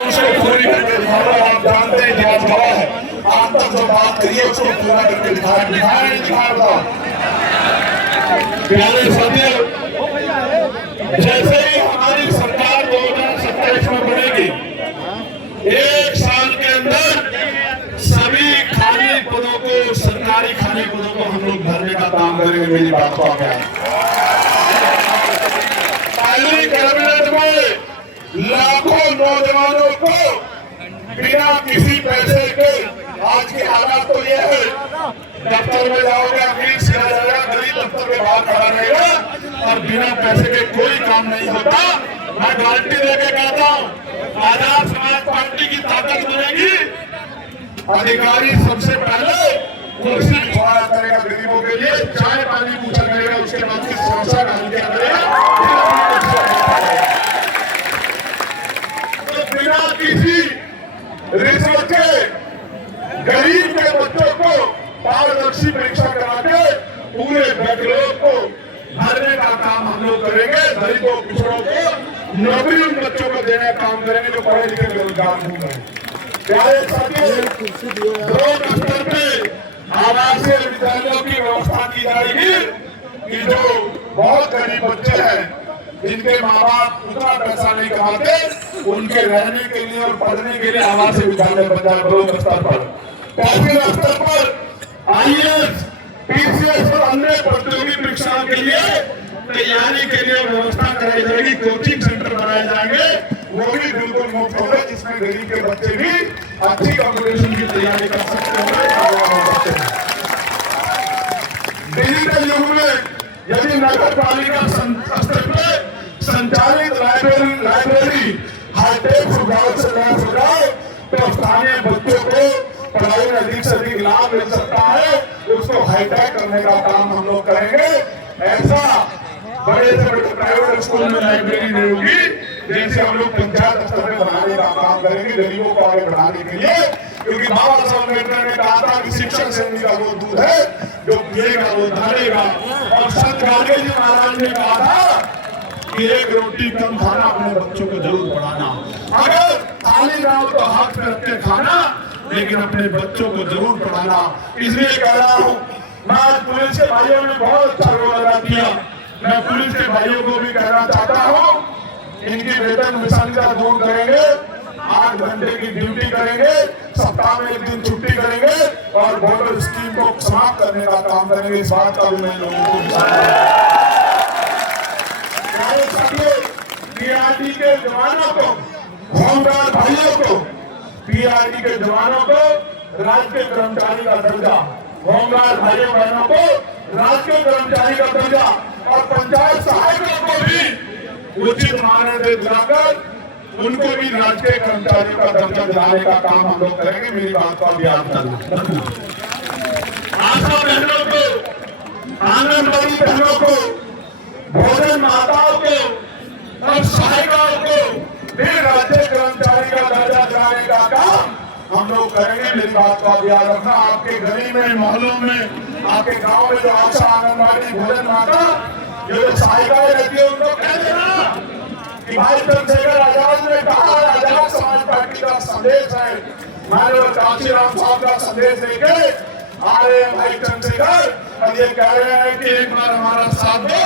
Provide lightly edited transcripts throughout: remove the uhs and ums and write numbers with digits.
उसको पूरी करके दिखाओ। आप जानते हैं इतिहास गवाह है, आप तक जो बात करिए उसको पूरा करके दिखाया। प्यारे साथियों, जैसे ही हमारी सरकार 2027 में बनेगी, 1 साल के अंदर सभी खाली पदों को, सरकारी खाली पदों को हम लोग भरने का काम करेंगे। मेरी बात को क्या है, पहली कैबिनेट में लाखों नौजवानों को बिना किसी पैसे के, आज के हालात तो ये है, दफ्तर में जाओगे अपील किया जाएगा, गरीब दफ्तर के बाहर खड़ा रहेगा और बिना पैसे के कोई काम नहीं होता। मैं गारंटी देके कहता हूँ, आजाद समाज पार्टी की ताकत बनेगी। अधिकारी सबसे पहले कुर्सी खड़ा करेगा गरीबों के लिए, चाय पानी पूछा करेगा, उसके बाद की समस्या का हल किया करेगा। तो बिना किसी रिश्वत के गरीब के बच्चों को पारदर्शी परीक्षा करा के पूरे बैकलॉग को भरने का काम हम लोग करेंगे। दलितों पिछड़ों को नौकरी उन बच्चों को देने का काम करेंगे जो पढ़े लिखे बेरोजगार घूम रहे हैं। प्यारे साथियों, ब्लॉक स्तर पे आवासीय विद्यालयों की व्यवस्था की जाएगी कि जो बहुत गरीब बच्चे हैं, जिनके माँ बाप उतना पैसा नहीं कमाते, उनके रहने के लिए और पढ़ने के लिए आवासीय विद्यालय बन जाए। ब्लॉक स्तर पर, तहसील स्तर पर IAS, PCS और अन्य प्रतियोगी परीक्षाओं के लिए तैयारी के लिए व्यवस्था कराई जाएगी। कोचिंग सेंटर बनाए जाएंगे, वो भी बिल्कुल मुफ्त होंगे, जिसमें गरीब के बच्चे भी अच्छी कॉम्पिटिशन की तैयारी कर सकते हैं। डिजिटल युग में यदि नगर पालिका स्तर पर संचालित लाइब्रेरी हाईटेक सुविधाओं से लैस हो जाए तो स्थानीय बच्चों को पढ़ाई में अधिक से अधिक लाभ मिल सकता है। उसको हाईटेक करने का काम हम लोग करेंगे। ऐसा बड़े से बड़े प्राइवेट स्कूल में लाइब्रेरी नहीं होगी, जैसे हम लोग पंचायत स्तर पर बनाने का काम करेंगे गरीबों को आगे बढ़ाने के लिए। क्योंकि बाबा साहब अम्बेडकर ने कहा था कि शिक्षक सेवी का वो दूध है जो पिएगा वो धारेगा, और संत गांधी जी महाराज ने कहा था कि 1 रोटी कम खाना, अपने बच्चों को जरूर पढ़ाना। अगर थाली ना हो तो हाथ में रख के खाना, लेकिन अपने बच्चों को जरूर पढ़ाना। इसलिए कह रहा हूँ, मैं पुलिस के भाइयों ने बहुत अच्छा रोल अदा किया। मैं पुलिस के भाइयों को भी कहना चाहता हूँ, इनकी वेतन विसंगति दूर करेंगे, 8 घंटे की ड्यूटी करेंगे, सप्ताह में 1 दिन छुट्टी करेंगे और बॉर्डर स्कीम को समाप्त करने का काम करेंगे। इस बात का भी मैं लोगों को PRT के जवानों को, होमगार्ड भाइयों को, PRT के जवानों को राज्य कर्मचारी का दर्जा, होमगार्ड भाइयों बहनों को राज्य कर्मचारी का दर्जा और पंचायत सहायकों को भी उचित मान्यता दिलाकर उनको भी राज्य कर्मचारियों का दर्जा दिलाने का काम हम लोग करेंगे। मेरी बात का ध्यान रखना। आशा बहनों को, आंगनबाड़ी बहनों को, भोजन माताओं को और सहायिकाओं को भी राज्य कर्मचारी का दर्जा दिलाने का काम हम लोग करेंगे। मेरी बात का ध्यान रखना। आपके गली में, मोहल्लों में, आपके गांव में जो आशा, आंगनबाड़ी, भोजन माता, जो सहायिकाएं रहती है, उनको कह देना कि भाई चंद्रशेखर आजाद ने कहा, आजाद समाज पार्टी का संदेश है। मैंने काशीराम साहब का संदेश देके आ रहे हैं भाई चंद्रशेखर, और ये कह रहे हैं कि एक बार हमारा साथ दो,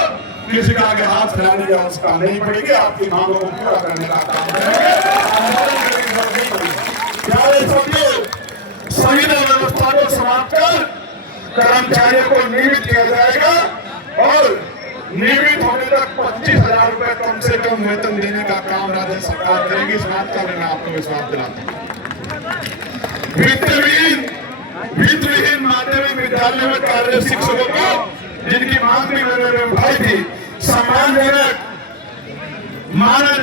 किसी का आगे हाथ फैलाने की आवश्यकता नहीं पड़ेगी, आपकी मांगों को पूरा करने का काम करेंगे। प्यारे साथियों, संविदा व्यवस्था को समाप्त कर कर्मचारियों को नियमित किया जाएगा और नियमित होने तक 25,000 रुपए कम से कम वेतन देने का काम राज्य सरकार करेगी। इस बात का मैं आपको विश्वास दिलाता हूँ। वित्तविहीन माध्यमिक विद्यालय में कार्यरत शिक्षकों को, जिनकी मांग भी मैंने उठाई थी, सम्मानजनक मानद